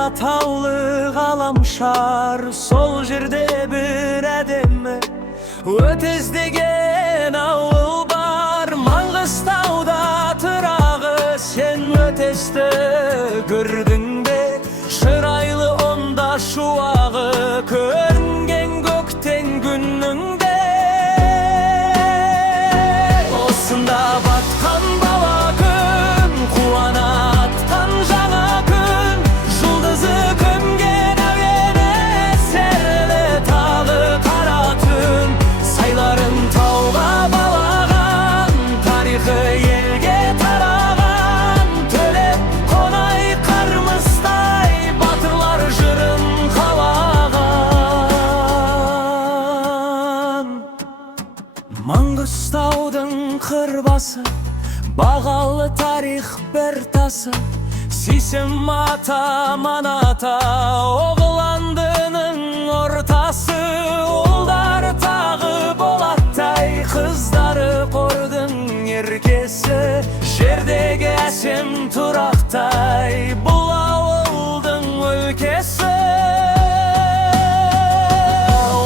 Atavlı kalamşar sol jerde bir edemme Ötez degen avul bar Mangıstauda tırağı sen ötezde gördün be Şıraylı onda şuağı körüngen gökten gününde Osunda batkan bala gün kuvana atkan jana gün Жұлдызы көмген әуені серлі тағы қара түн Сайларын тауға балаған тарихы елге тараған Төлеп қонай қармыстай батырлар жырын қалаған Маңғыстаудың қырбасы бағалы тарих бір тасы Сисем ата маната оғландының ортасы Олдар тағы болаттай қыздары қордың еркесі Жердегі әсем тұрақтай бұл ауылдың өлкесі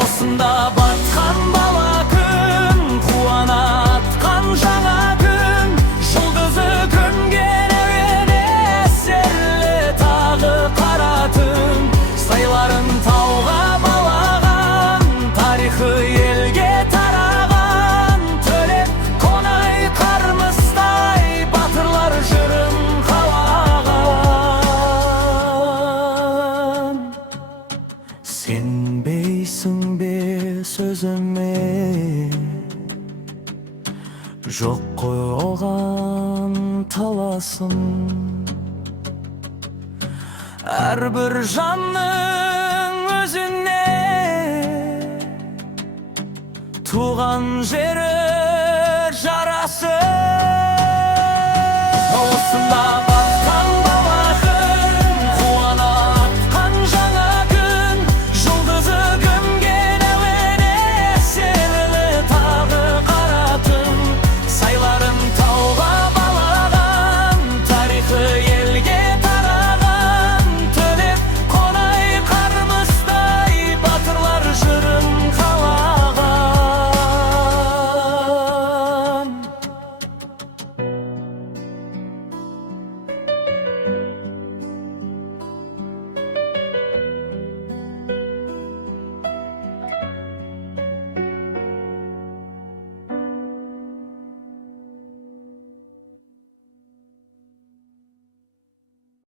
Осында батқан бала күн қуана атқан жаңа күн Жұлдызы көмген Сайларын тауға балаған тарихы елге тараған Төлеп қонай қармыстай батырлар жырын қалаған Сенбейсің бе сөзіме жоқ қой оған таласым Әрбір жанның өзіне туған жері